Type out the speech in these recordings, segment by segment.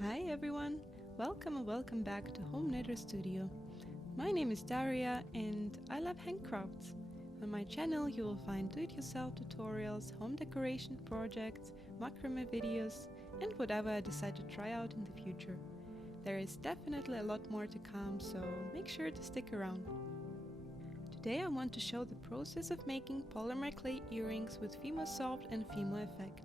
Hi everyone, welcome and welcome back to Home Knitter Studio. My name is Daria and I love handcrafts. On my channel you will find do-it-yourself tutorials, home decoration projects, macrame videos and whatever I decide to try out in the future. There is definitely a lot more to come, so make sure to stick around. Today I want to show the process of making polymer clay earrings with FIMO Soft and FIMO Effect.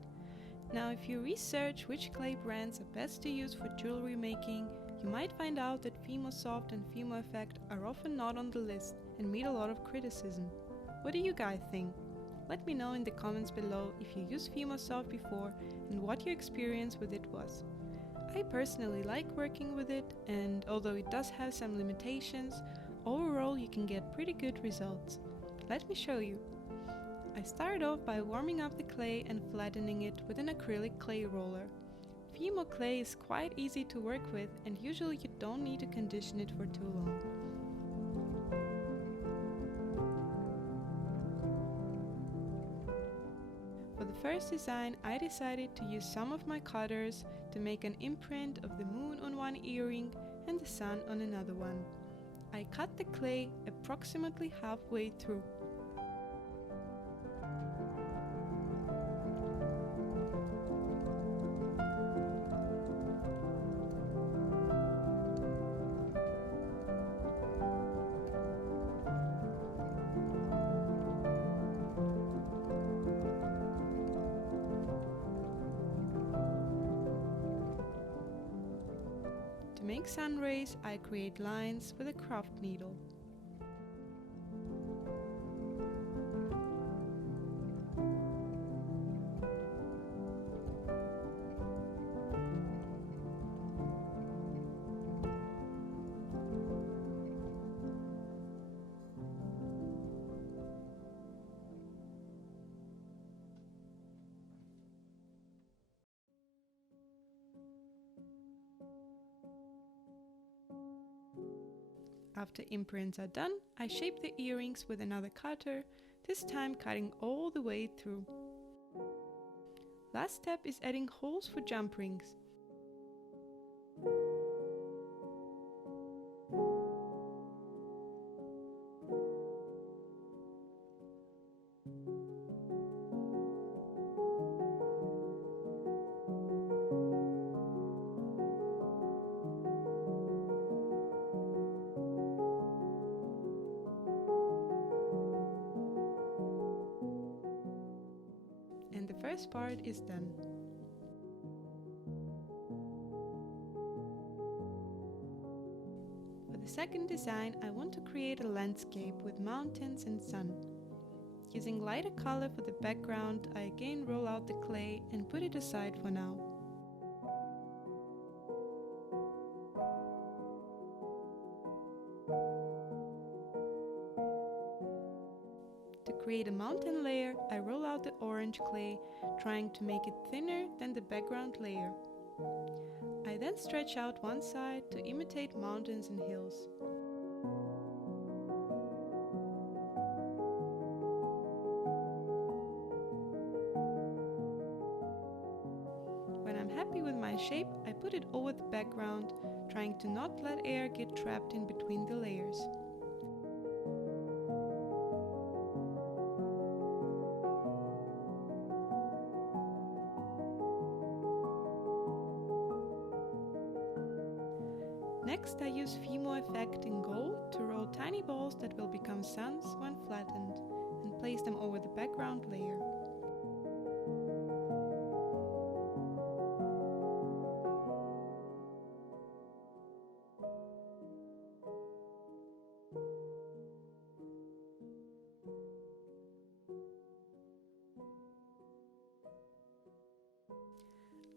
Now, if you research which clay brands are best to use for jewelry making, you might find out that FIMO Soft and FIMO Effect are often not on the list and meet a lot of criticism. What do you guys think? Let me know in the comments below if you used FIMO Soft before and what your experience with it was. I personally like working with it, and although it does have some limitations, overall you can get pretty good results. Let me show you. I start off by warming up the clay and flattening it with an acrylic clay roller. FIMO clay is quite easy to work with and usually you don't need to condition it for too long. For the first design, I decided to use some of my cutters to make an imprint of the moon on one earring and the sun on another one. I cut the clay approximately halfway through. To make sun rays, I create lines with a craft needle. After imprints are done, I shape the earrings with another cutter, this time cutting all the way through. Last step is adding holes for jump rings. And the first part is done. For the second design, I want to create a landscape with mountains and sun. Using lighter color for the background, I again roll out the clay and put it aside for now. To create a mountain layer, I roll out the orange clay, trying to make it thinner than the background layer. I then stretch out one side to imitate mountains and hills. When I'm happy with my shape, I put it over the background, trying to not let air get trapped in between the layers. Next, I use FIMO Effect in gold to roll tiny balls that will become suns when flattened, and place them over the background layer.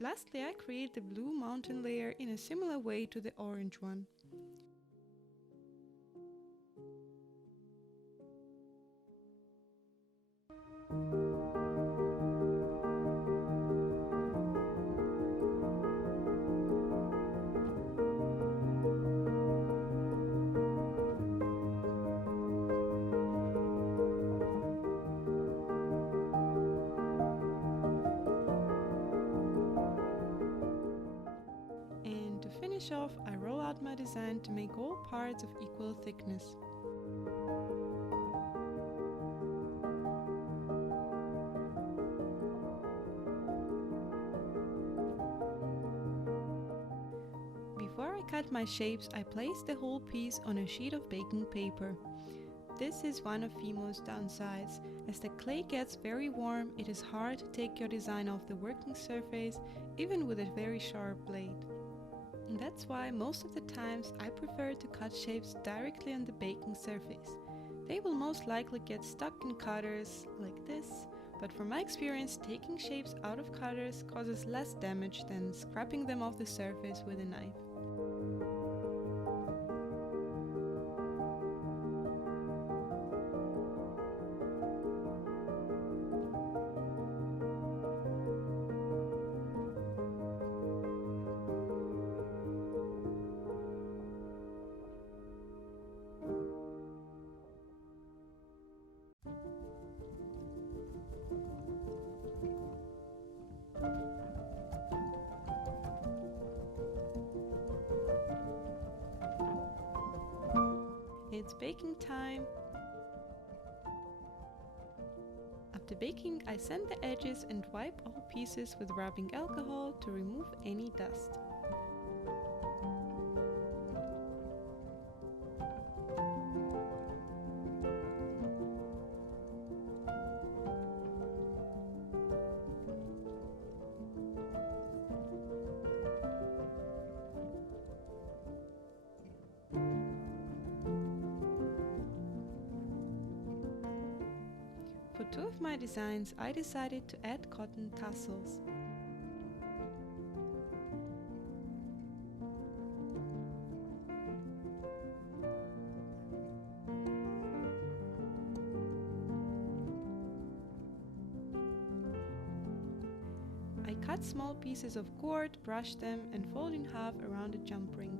Lastly, I create the blue mountain layer in a similar way to the orange one. finish off, I roll out my design to make all parts of equal thickness. Before I cut my shapes, I place the whole piece on a sheet of baking paper. This is one of FIMO's downsides. As the clay gets very warm, it is hard to take your design off the working surface, even with a very sharp blade. And that's why most of the times I prefer to cut shapes directly on the baking surface. They will most likely get stuck in cutters like this, but from my experience, taking shapes out of cutters causes less damage than scraping them off the surface with a knife. It's baking time. After baking, I sand the edges and wipe all pieces with rubbing alcohol to remove any dust. For two of my designs, I decided to add cotton tassels. I cut small pieces of cord, brush them, and fold in half around a jump ring.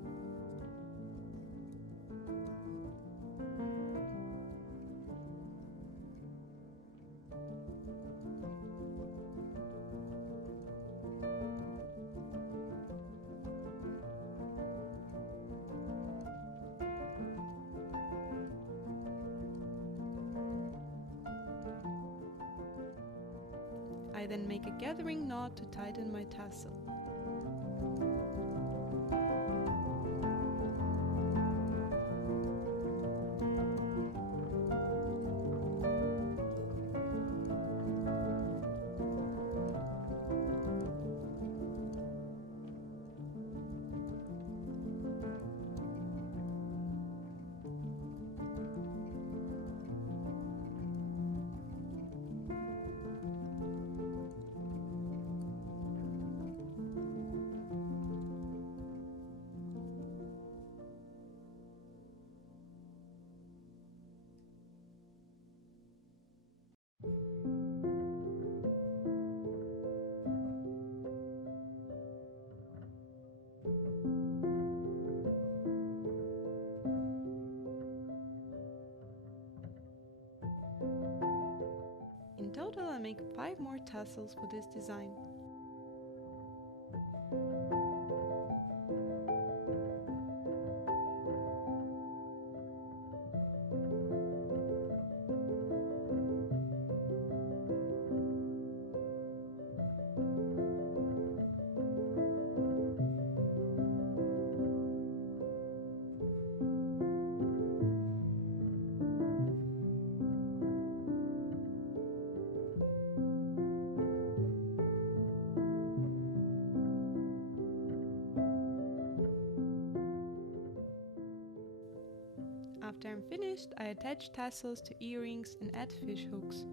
I then make a gathering knot to tighten my tassel. In total, I make 5 more tassels for this design. After I'm finished, I attach tassels to earrings and add fish hooks.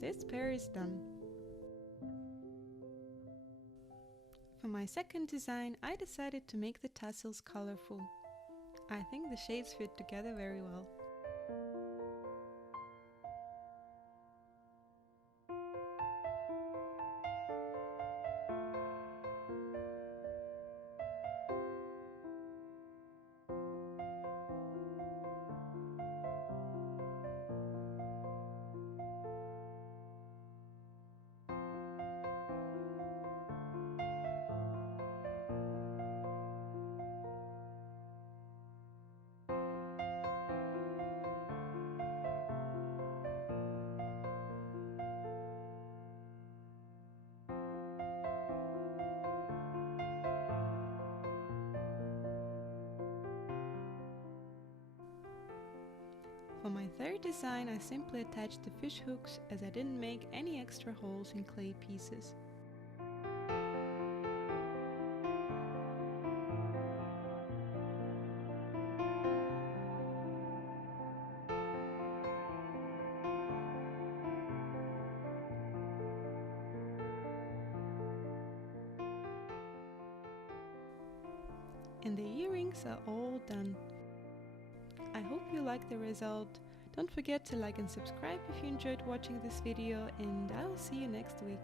this pair is done. For my second design, I decided to make the tassels colorful. I think the shades fit together very well. For my third design, I simply attached the fish hooks as I didn't make any extra holes in clay pieces. And the earrings are all done. I hope you like the result. Don't forget to like and subscribe if you enjoyed watching this video, and I will see you next week.